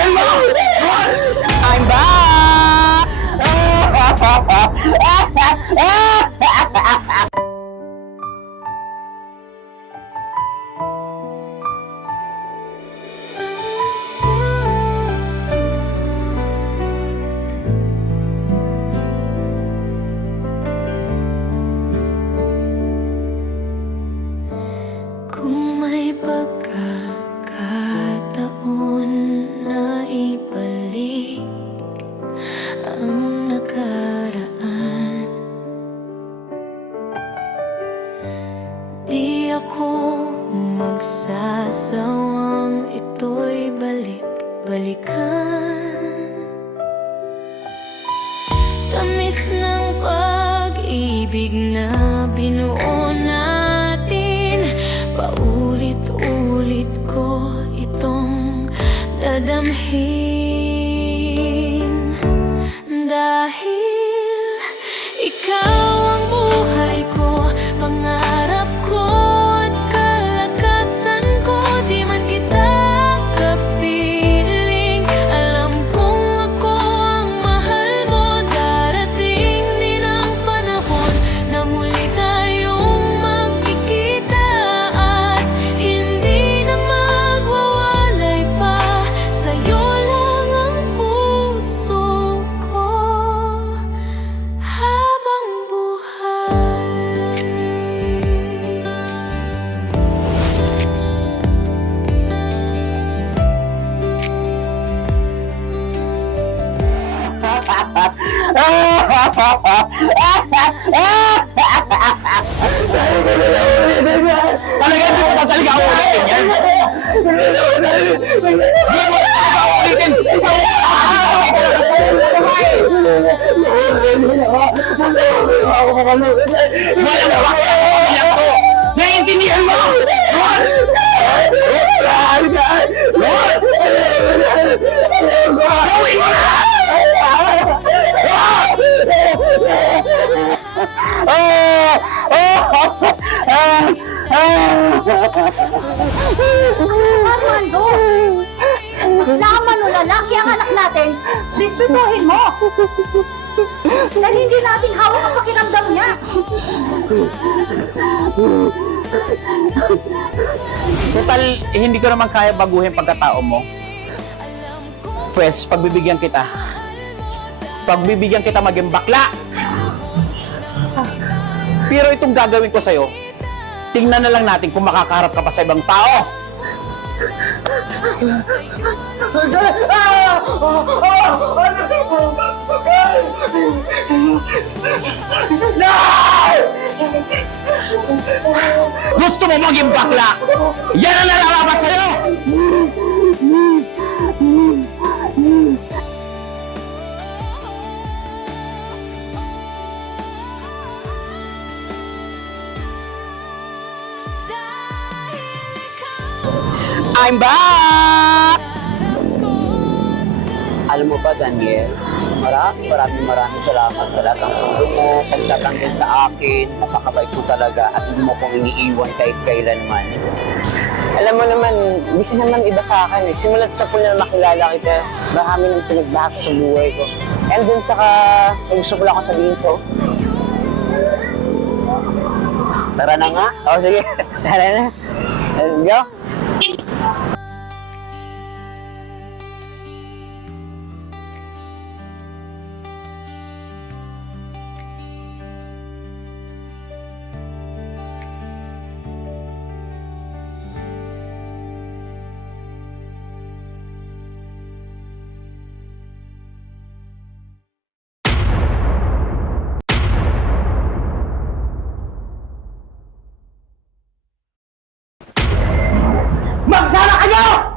naiintindihan mo? I'm back! Kung may pagkakataon na ibalik ang nakaraan, di ako magsasawang ito'y balik-balikan. Tamis ng pag-ibig na binuo natin, paulit-ulit ko itong dadamhin. Dahil ikaw ang buhay ko, pangarap ko at kalakasan ko. Di man kita kapiling, alam kong ako ang mahal mo. Darating din ang panahon na muli tayong magkikita at hindi na magwawalay pa. Sa'yo lang ang puso ko habang buhay. Talaga hindi mo talaga uulitin yan? Hindi mo talaga uulitin! Walang pamilya ko! Naiintindihan mo? Gawin mo na! Armando! Laman mo lalaki ang anak natin, respetuhin mo! Dahil hindi natin hawak ang pakiramdam niya! Total, hindi ko naman kaya baguhin pagkatao mo. Pwes, pagbibigyan kita. Pagbibigyan kita maging bakla! Pero itong gagawin ko sa'yo, tingnan na lang natin kung makakaharap ka pa sa ibang tao. Gusto mo maging bakla? Yan ang nalalabat sa'yo! I'm back! Alam mo ba, Daniel, maraming salamat sa lahat ng tulong mo, pagtatanggol sa akin, napakabait ko talaga at hindi mo kong iniiwan kahit kailanman. Alam mo naman, hindi ka naman iba sa akin eh. Simulat sa pool na makilala kita, marami nang pinagbago sa buhay ko. And then saka, gusto ko lang ako sabihin so. Tara na nga. O sige, tara na. Let's go. Magsara kayo!